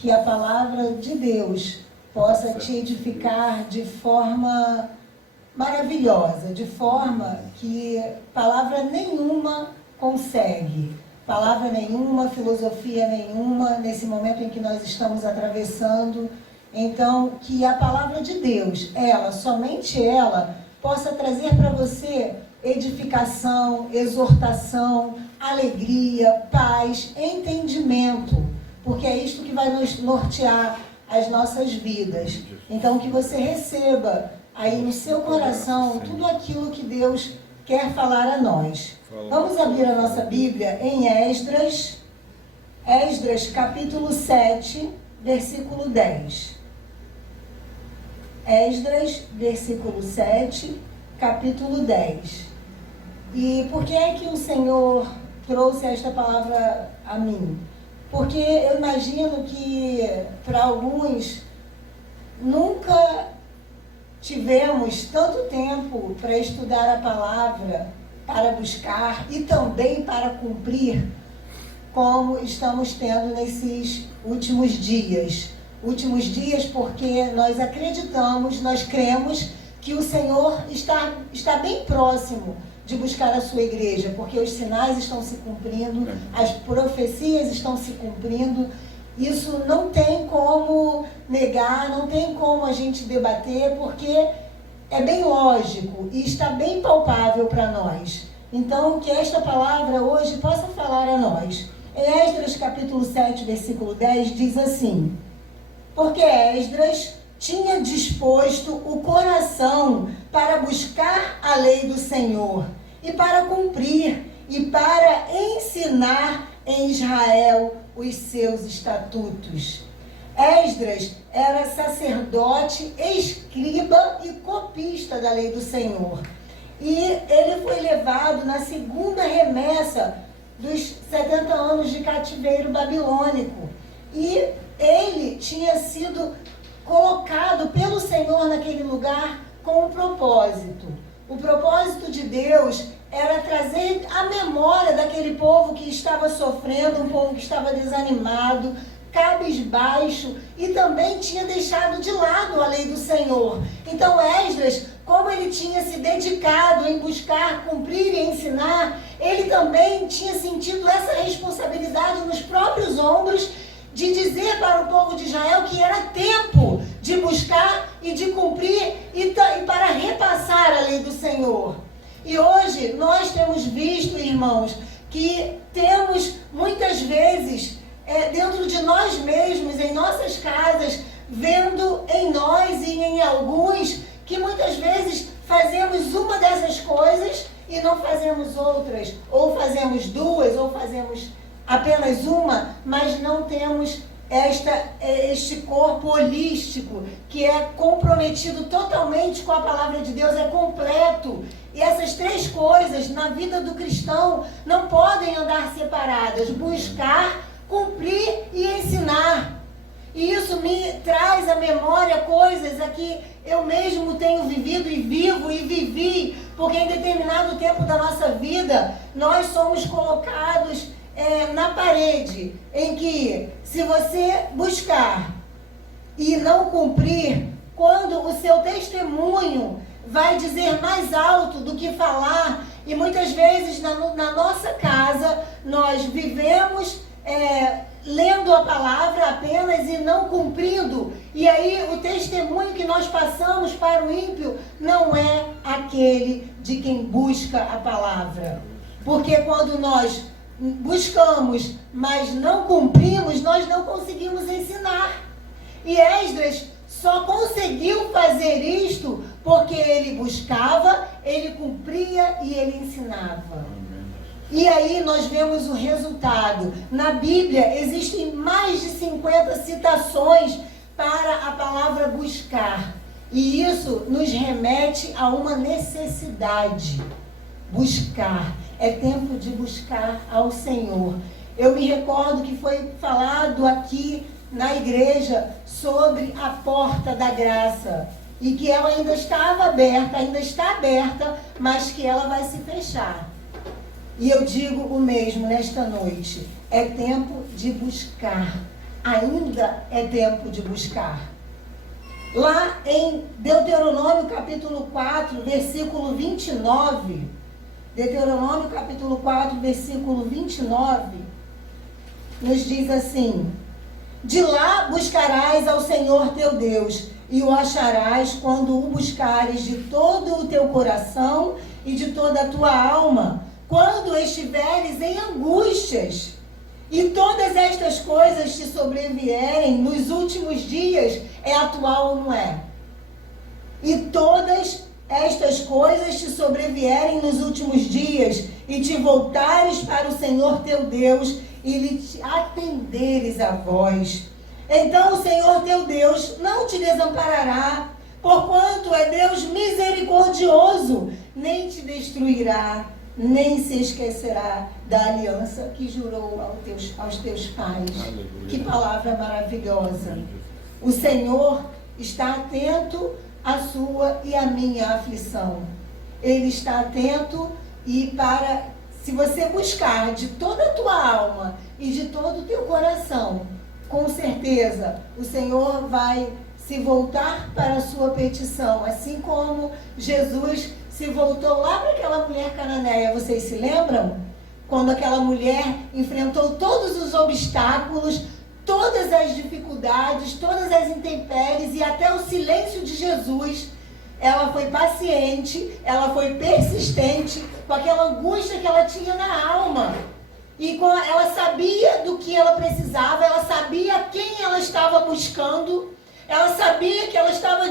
que a palavra de Deus possa te edificar de forma maravilhosa, de forma que palavra nenhuma consegue, palavra nenhuma, filosofia nenhuma, nesse momento em que nós estamos atravessando. Então, que a palavra de Deus, ela, somente ela, possa trazer para você edificação, exortação, alegria, paz, entendimento, porque é isto que vai nos nortear as nossas vidas. Então, que você receba aí no seu coração tudo aquilo que Deus quer falar a nós. Vamos abrir a nossa Bíblia em Esdras, capítulo 7, versículo 10. Esdras, versículo 7, capítulo 10. E por que é que o Senhor trouxe esta palavra a mim? Porque eu imagino que para alguns nunca tivemos tanto tempo para estudar a palavra, para buscar e também para cumprir, como estamos tendo nesses últimos dias. Últimos dias porque nós acreditamos, nós cremos que o Senhor está bem próximo de buscar a sua igreja, porque os sinais estão se cumprindo, as profecias estão se cumprindo. Isso não tem como negar, não tem como a gente debater, porque é bem lógico e está bem palpável para nós. Então, que esta palavra hoje possa falar a nós. Em Esdras capítulo 7, versículo 10, diz assim: porque Esdras tinha disposto o coração para buscar a lei do Senhor, e para cumprir, e para ensinar em Israel os seus estatutos. Esdras era sacerdote, escriba e copista da lei do Senhor. E ele foi levado na segunda remessa dos 70 anos de cativeiro babilônico. E ele tinha sido colocado pelo Senhor naquele lugar com um propósito. O propósito de Deus era trazer a memória daquele povo que estava sofrendo, um povo que estava desanimado, cabisbaixo, e também tinha deixado de lado a lei do Senhor. Então Esdras, como ele tinha se dedicado em buscar, cumprir e ensinar, ele também tinha sentido essa responsabilidade nos próprios ombros de dizer para o povo de Israel que era tempo de buscar e de cumprir e para repassar a lei do Senhor. E hoje nós temos visto, irmãos, que temos muitas vezes dentro de nós mesmos, em nossas casas, vendo em nós e em alguns que muitas vezes fazemos uma dessas coisas e não fazemos outras, ou fazemos duas, ou fazemos apenas uma, mas não temos este corpo holístico que é comprometido totalmente com a palavra de Deus, é completo. E essas três coisas na vida do cristão não podem andar separadas: buscar, cumprir e ensinar. E isso me traz à memória coisas a que eu mesmo tenho vivido e vivo e vivi, porque em determinado tempo da nossa vida nós somos colocados na parede, em que se você buscar e não cumprir, quando o seu testemunho vai dizer mais alto do que falar, e muitas vezes na nossa casa nós vivemos lendo a palavra apenas e não cumprindo, e aí o testemunho que nós passamos para o ímpio não é aquele de quem busca a palavra. Porque quando nós buscamos, mas não cumprimos, nós não conseguimos ensinar. E Esdras só conseguiu fazer isto porque ele buscava, ele cumpria e ele ensinava. E aí nós vemos o resultado. Na Bíblia existem mais de 50 citações para a palavra buscar. E isso nos remete a uma necessidade. Buscar. É tempo de buscar ao Senhor. Eu me recordo que foi falado aqui na igreja sobre a porta da graça. E que ela ainda estava aberta, ainda está aberta, mas que ela vai se fechar. E eu digo o mesmo nesta noite. É tempo de buscar. ainda é tempo de buscar. Lá em Deuteronômio capítulo 4, versículo 29, Deuteronômio capítulo 4, versículo 29, nos diz assim: de lá buscarás ao Senhor teu Deus, e o acharás quando o buscares de todo o teu coração e de toda a tua alma, quando estiveres em angústias. E todas estas coisas te sobrevierem nos últimos dias, é atual ou não é? E todas estas coisas te sobrevierem nos últimos dias, e te voltares para o Senhor teu Deus, e lhe atenderes a voz. Então o Senhor teu Deus não te desamparará, porquanto é Deus misericordioso, nem te destruirá, nem se esquecerá da aliança que jurou aos teus pais. Aleluia. Que palavra maravilhosa. O Senhor está atento à sua e à minha aflição. Ele está atento e se você buscar de toda a tua alma e de todo o teu coração, com certeza o Senhor vai se voltar para a sua petição, assim como Jesus se voltou lá para aquela mulher cananeia. Vocês se lembram? Quando aquela mulher enfrentou todos os obstáculos, todas as dificuldades, todas as intempéries e até o silêncio de Jesus, ela foi paciente, ela foi persistente com aquela angústia que ela tinha na alma. E ela sabia do que ela precisava, ela sabia quem ela estava buscando, ela sabia que ela estava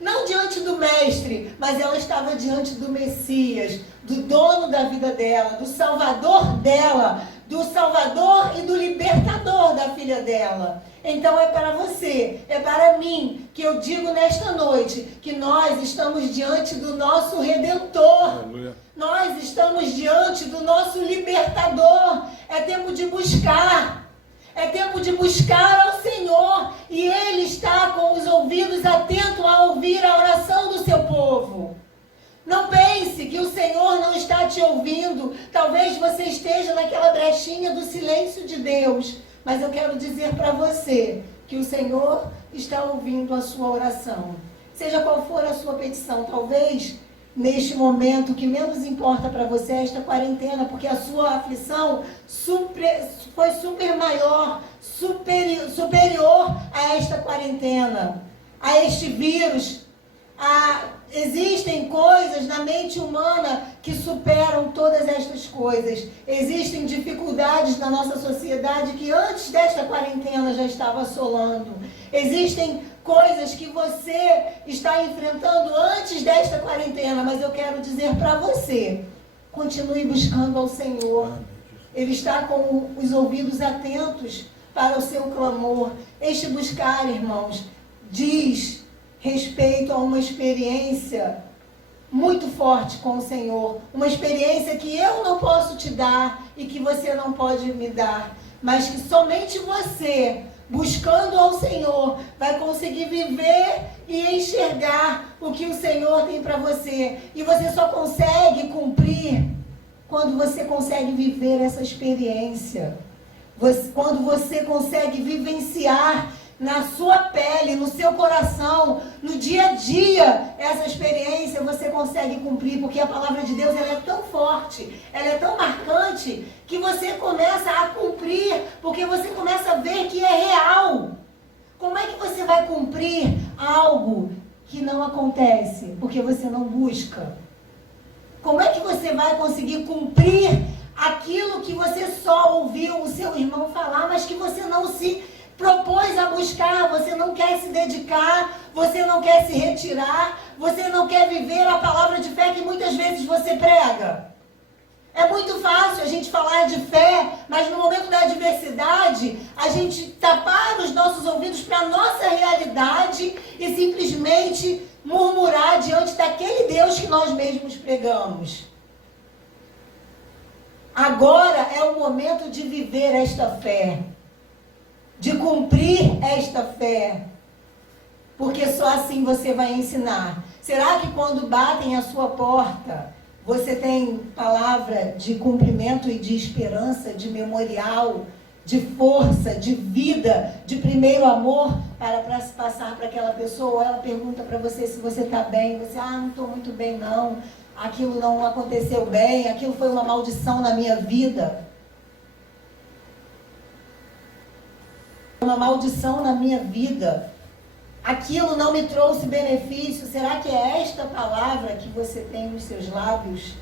não diante do mestre, mas ela estava diante do Messias, do dono da vida dela, do Salvador dela, do Salvador e do libertador da filha dela. Então é para você, é para mim, que eu digo nesta noite, que nós estamos diante do nosso Redentor. Aleluia. Nós estamos diante do nosso libertador. É tempo de buscar. É tempo de buscar ao Senhor. E Ele está com os ouvidos atentos a ouvir a oração do seu povo. Não pense que o Senhor não está te ouvindo. Talvez você esteja naquela brechinha do silêncio de Deus. Mas eu quero dizer para você que o Senhor está ouvindo a sua oração. Seja qual for a sua petição, talvez neste momento o que menos importa para você é esta quarentena, porque a sua aflição foi super maior, superior a esta quarentena, a este vírus. Existem coisas na mente humana que superam todas estas coisas. Existem dificuldades na nossa sociedade que antes desta quarentena já estava assolando. Existem coisas que você está enfrentando antes desta quarentena, mas eu quero dizer para você, continue buscando ao Senhor. Ele está com os ouvidos atentos para o seu clamor. Este buscar, irmãos, diz respeito a uma experiência muito forte com o Senhor, uma experiência que eu não posso te dar e que você não pode me dar, mas que somente você, buscando ao Senhor, vai conseguir viver e enxergar o que o Senhor tem para você. E você só consegue cumprir quando você consegue viver essa experiência, quando você consegue vivenciar na sua pele, no seu coração, no dia a dia, essa experiência você consegue cumprir, porque a palavra de Deus ela é tão forte, ela é tão marcante, que você começa a cumprir, porque você começa a ver que é real. Como é que você vai cumprir algo que não acontece, porque você não busca? Como é que você vai conseguir cumprir aquilo que você só ouviu o seu irmão falar, mas que você não se propôs a buscar, você não quer se dedicar, você não quer se retirar, você não quer viver a palavra de fé que muitas vezes você prega? É muito fácil a gente falar de fé, mas no momento da adversidade, a gente tapar os nossos ouvidos para a nossa realidade e simplesmente murmurar diante daquele Deus que nós mesmos pregamos. Agora é o momento de viver esta fé, de cumprir esta fé, porque só assim você vai ensinar. Será que quando batem a sua porta, você tem palavra de cumprimento e de esperança, de memorial, de força, de vida, de primeiro amor, para passar para aquela pessoa, ou ela pergunta para você se você está bem, você, não estou muito bem não, aquilo não aconteceu bem, aquilo foi uma maldição na minha vida. Uma maldição na minha vida. Aquilo não me trouxe benefício. Será que é esta palavra que você tem nos seus lábios?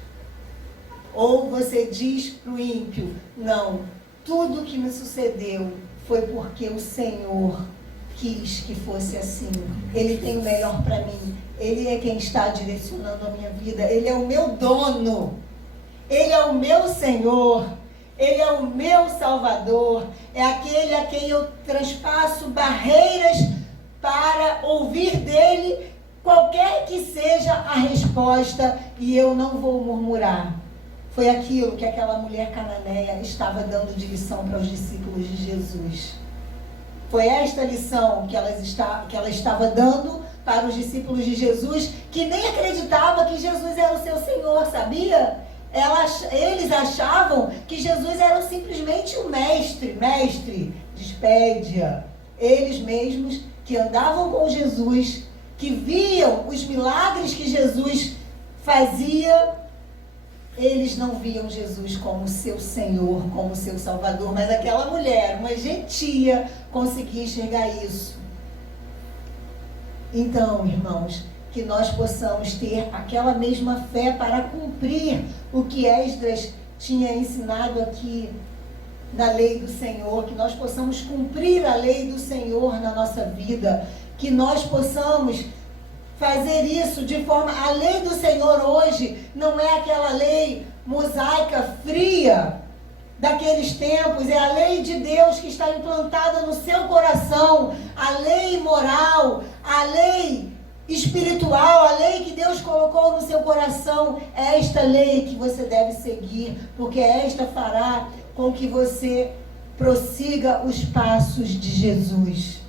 Ou você diz para o ímpio, não, tudo que me sucedeu foi porque o Senhor quis que fosse assim. Ele tem o melhor para mim. Ele é quem está direcionando a minha vida. Ele é o meu dono. Ele é o meu Senhor. Ele é o meu Salvador. É aquele a quem eu transpasso barreiras para ouvir dele qualquer que seja a resposta, e eu não vou murmurar. Foi aquilo que aquela mulher cananeia estava dando de lição para os discípulos de Jesus. Foi esta lição que ela estava dando para os discípulos de Jesus, que nem acreditavam que Jesus era o seu Senhor, sabia? Eles achavam que Jesus era simplesmente o mestre, despédia. Eles mesmos que andavam com Jesus, que viam os milagres que Jesus fazia, eles não viam Jesus como seu Senhor, como seu Salvador, mas aquela mulher, uma gentia, conseguia enxergar isso. Então, irmãos, que nós possamos ter aquela mesma fé para cumprir o que Esdras tinha ensinado aqui na lei do Senhor, que nós possamos cumprir a lei do Senhor na nossa vida, que nós possamos fazer isso de forma... A lei do Senhor hoje não é aquela lei mosaica fria daqueles tempos, é a lei de Deus que está implantada no seu coração, a lei moral, a lei espiritual, a lei que Deus colocou no seu coração. É esta lei que você deve seguir, porque esta fará com que você prossiga os passos de Jesus.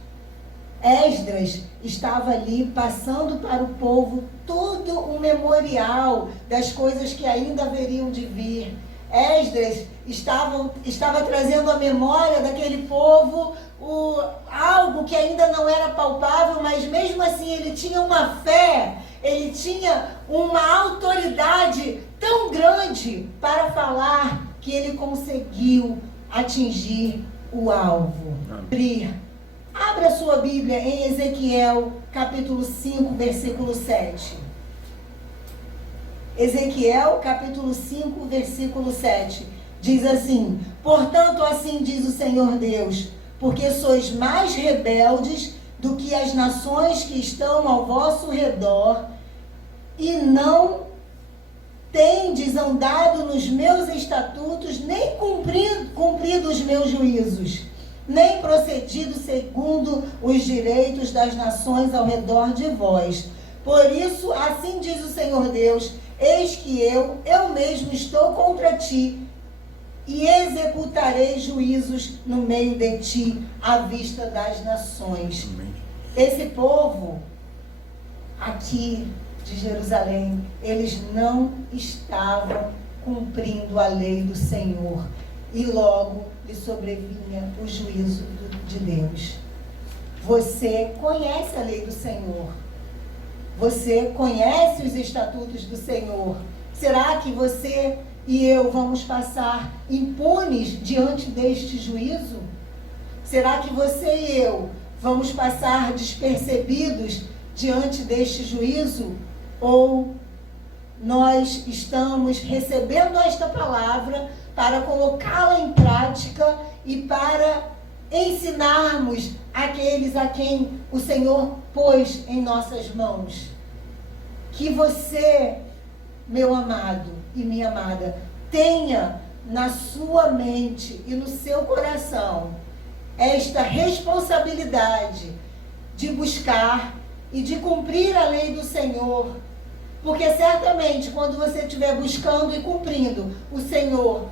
Esdras estava ali passando para o povo todo um memorial das coisas que ainda haveriam de vir. Esdras estava trazendo à memória daquele povo algo que ainda não era palpável, mas mesmo assim ele tinha uma fé, ele tinha uma autoridade tão grande para falar que ele conseguiu atingir o alvo. Abra sua Bíblia em Ezequiel, capítulo 5, versículo 7. Ezequiel, capítulo 5, versículo 7. Diz assim: portanto, assim diz o Senhor Deus, porque sois mais rebeldes do que as nações que estão ao vosso redor, e não tendes andado nos meus estatutos, nem cumprido os meus juízos, nem procedido segundo os direitos das nações ao redor de vós. Por isso, assim diz o Senhor Deus, eis que eu mesmo estou contra ti, e executarei juízos no meio de ti, à vista das nações. Esse povo aqui de Jerusalém, eles não estavam cumprindo a lei do Senhor, e logo lhe sobrevinha o juízo de Deus. Você conhece a lei do Senhor? Você conhece os estatutos do Senhor? Será que você e eu vamos passar impunes diante deste juízo? Será que você e eu vamos passar despercebidos diante deste juízo? Ou nós estamos recebendo esta palavra para colocá-la em prática e para ensinarmos aqueles a quem o Senhor pôs em nossas mãos? Que você, meu amado e minha amada, tenha na sua mente e no seu coração esta responsabilidade de buscar e de cumprir a lei do Senhor. Porque certamente quando você estiver buscando e cumprindo o Senhor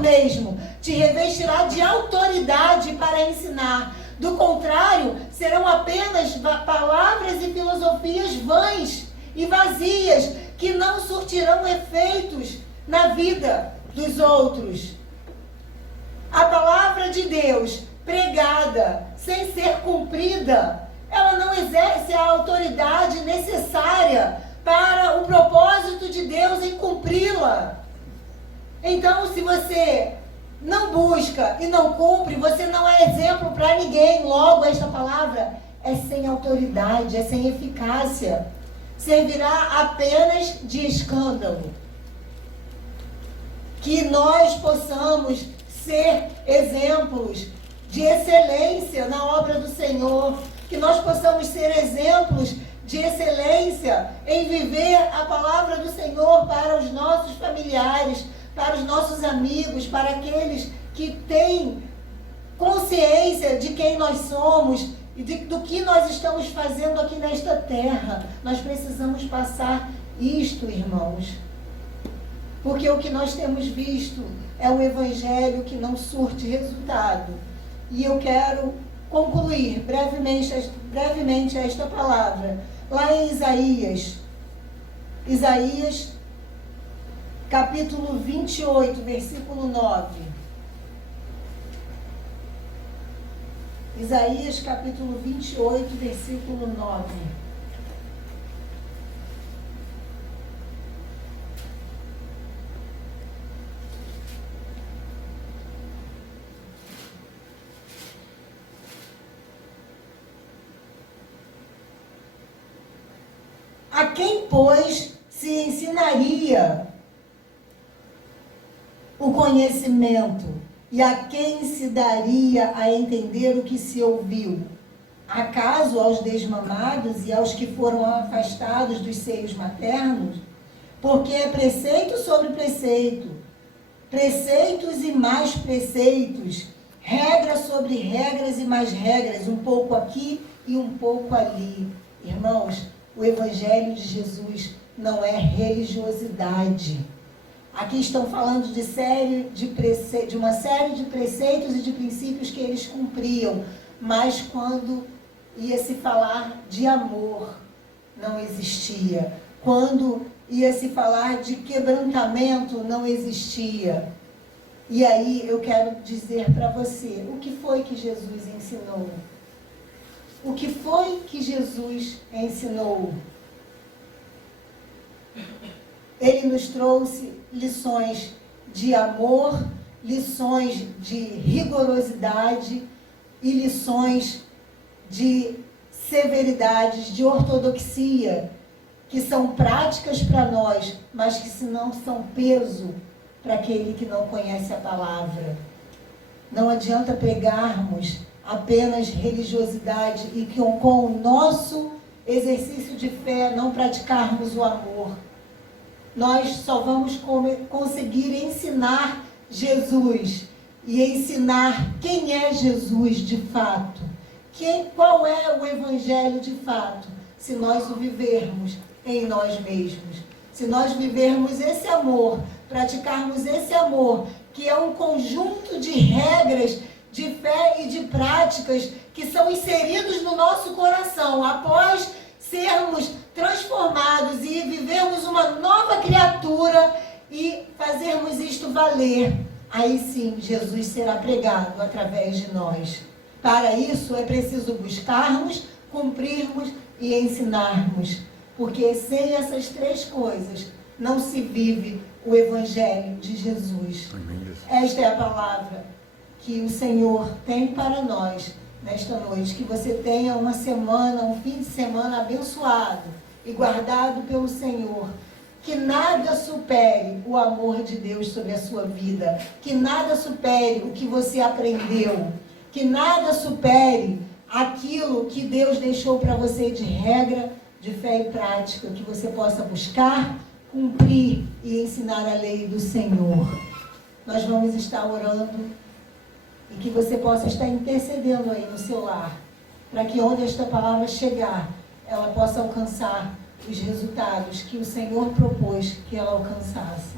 mesmo te revestirá de autoridade para ensinar. Do contrário, serão apenas palavras e filosofias vãs e vazias, que não surtirão efeitos na vida dos outros. A palavra palavra de Deus pregada sem ser cumprida, ela não exerce a autoridade necessária para o propósito de Deus em cumpri-la. Então, se você não busca e não cumpre, você não é exemplo para ninguém. Logo, esta palavra é sem autoridade, é sem eficácia. Servirá apenas de escândalo. Que nós possamos ser exemplos de excelência na obra do Senhor. Que nós possamos ser exemplos de excelência em viver a palavra do Senhor para os nossos familiares, para os nossos amigos, para aqueles que têm consciência de quem nós somos e do que nós estamos fazendo aqui nesta terra. Nós precisamos passar isto, irmãos. Porque o que nós temos visto é um evangelho que não surte resultado. E eu quero concluir brevemente esta palavra. Lá em Isaías, capítulo 28, versículo 9. Isaías, capítulo 28, versículo 9. A quem, pois, se ensinaria o conhecimento, e a quem se daria a entender o que se ouviu? Acaso aos desmamados e aos que foram afastados dos seios maternos? Porque é preceito sobre preceito, preceitos e mais preceitos, regras sobre regras e mais regras, um pouco aqui e um pouco ali. Irmãos, o Evangelho de Jesus não é religiosidade. Aqui estão falando de uma série de preceitos e de princípios que eles cumpriam, mas quando ia se falar de amor, não existia. Quando ia se falar de quebrantamento, não existia. E aí eu quero dizer para você, o que foi que Jesus ensinou? O que foi que Jesus ensinou? Ele nos trouxe lições de amor, lições de rigorosidade e lições de severidade, de ortodoxia, que são práticas para nós, mas que se não são peso para aquele que não conhece a palavra. Não adianta pregarmos apenas religiosidade e que com o nosso exercício de fé não praticarmos o amor. Nós só vamos conseguir ensinar Jesus e ensinar quem é Jesus de fato. Qual é o Evangelho de fato? Se nós o vivermos em nós mesmos. Se nós vivermos esse amor, praticarmos esse amor, que é um conjunto de regras, de fé e de práticas que são inseridos no nosso coração após sermos transformados e vivermos uma nova criatura e fazermos isto valer. Aí sim, Jesus será pregado através de nós. Para isso é preciso buscarmos, cumprirmos e ensinarmos. Porque sem essas três coisas não se vive o Evangelho de Jesus. Esta é a palavra que o Senhor tem para nós nesta noite. Que você tenha uma semana, um fim de semana abençoado e guardado pelo Senhor. Que nada supere o amor de Deus sobre a sua vida. Que nada supere o que você aprendeu. Que nada supere aquilo que Deus deixou para você de regra, de fé e prática. Que você possa buscar, cumprir e ensinar a lei do Senhor. Nós vamos estar orando e que você possa estar intercedendo aí no seu lar, para que onde esta palavra chegar, ela possa alcançar os resultados que o Senhor propôs que ela alcançasse.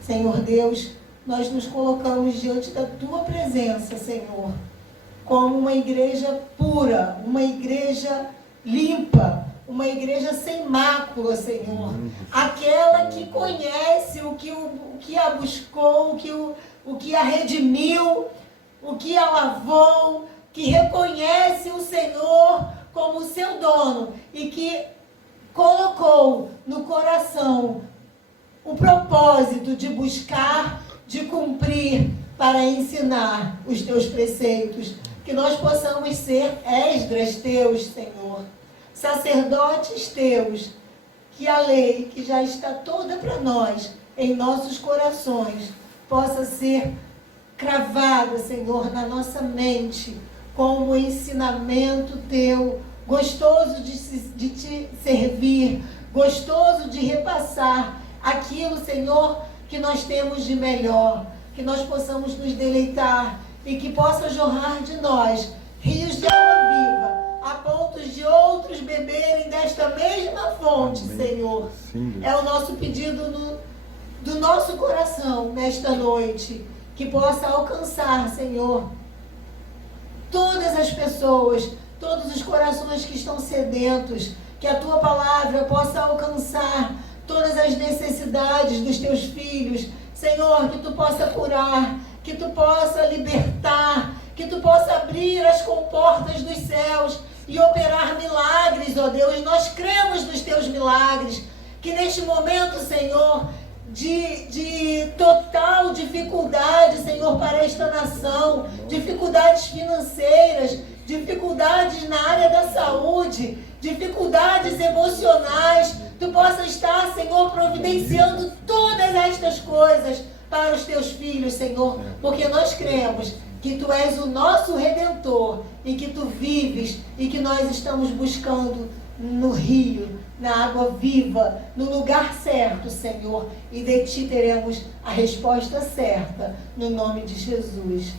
Senhor Deus, nós nos colocamos diante da Tua presença, Senhor, como uma igreja pura, uma igreja limpa, uma igreja sem mácula, Senhor. Aquela que conhece o que a buscou, o que a redimiu, o que a lavou, que reconhece o Senhor como seu dono e que colocou no coração o propósito de buscar, de cumprir, para ensinar os teus preceitos. Que nós possamos ser Esdras teus, Senhor, sacerdotes teus, que a lei que já está toda para nós, em nossos corações, possa ser cravada, Senhor, na nossa mente, como ensinamento teu, gostoso de te servir, gostoso de repassar aquilo, Senhor, que nós temos de melhor, que nós possamos nos deleitar e que possa jorrar de nós rios de água viva, a ponto de outros beberem desta mesma fonte, amém, Senhor. Sim, é o nosso pedido do nosso coração nesta noite, que possa alcançar, Senhor, todas as pessoas, todos os corações que estão sedentos, que a tua palavra possa alcançar todas as necessidades dos teus filhos, Senhor, que tu possa curar, que tu possa libertar, que tu possa abrir as comportas dos céus e operar milagres, ó Deus. Nós cremos nos teus milagres, que neste momento, Senhor, de total dificuldade, Senhor, para esta nação, dificuldades financeiras, dificuldades na área da saúde, dificuldades emocionais, tu possa estar, Senhor, providenciando todas estas coisas para os teus filhos, Senhor, porque nós cremos que tu és o nosso Redentor e que tu vives e que nós estamos buscando no rio, na água viva, no lugar certo, Senhor, e de ti teremos a resposta certa, no nome de Jesus.